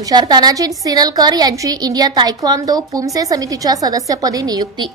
तुषार तानाजी सिनलकर यांची India taekwondo poomsae समितीच्या सदस्यपदी नियुक्ती.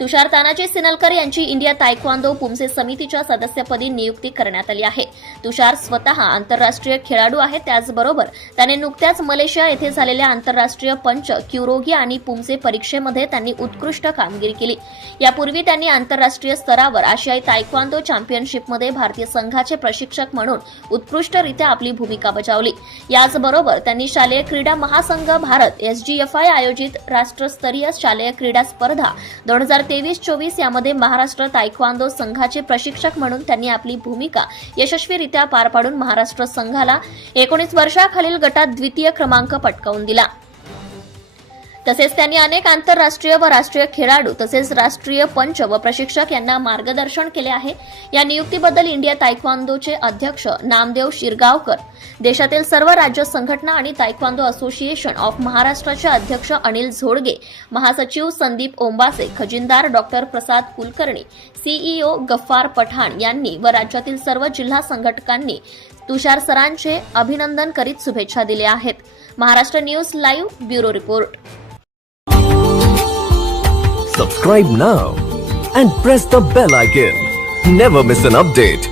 तुषार तानाजी सिनलकर यांची इंडिया तायक्वांदो पुमसे समितीच्या सदस्यपदी नियुक्ती करण्यात आली आहे. तुषार स्वतः आंतरराष्ट्रीय खेळाडू आहे त्याचबरोबर त्याने नुकत्याच मलेशिया येथे झालेल्या आंतरराष्ट्रीय पंच क्युरोगी आणि पुमसे परीक्षेमध्ये त्यांनी उत्कृष्ट कामगिरी केली. यापूर्वी त्यांनी आंतरराष्ट्रीय स्तरावर आशियाई तायक्वांदो चॅम्पियनशिपमध्ये भारतीय संघाचे प्रशिक्षक म्हणून उत्कृष्टरित्या आपली भूमिका बजावली. याचबरोबर त्यांनी शालेय क्रीडा महासंघ भारत एसजीएफआय आयोजित राष्ट्रस्तरीय शालेय क्रीडा स्पर्धा दोन हजार तेवीस चोवीस यामध्ये महाराष्ट्र तायक्वांदो संघाचे प्रशिक्षक म्हणून त्यांनी आपली भूमिका यशस्वीरित्या पार पाडून महाराष्ट्र संघाला एकोणीस वर्षाखालील गटात द्वितीय क्रमांक पटकावून दिला. तसेच त्यांनी अनेक आंतरराष्ट्रीय व राष्ट्रीय खेळाडू तसेच राष्ट्रीय पंच व प्रशिक्षक यांना मार्गदर्शन केले आहे. या नियुक्तीबद्दल इंडिया तायक्वांदोचे अध्यक्ष नामदेव शिरगावकर देशातील सर्व राज्य संघटना आणि तायक्वांदो असोसिएशन ऑफ महाराष्ट्राचे अध्यक्ष अनिल झोडगे महासचिव संदीप ओंबासे खजिनदार डॉक्टर प्रसाद कुलकर्णी सीईओ गफ्फार पठाण यांनी व राज्यातील सर्व जिल्हा संघटकांनी तुषार सरांचे अभिनंदन करीत शुभेच्छा दिल्या आहेत. Maharashtra news live bureau report. Subscribe now and press the bell icon never miss an update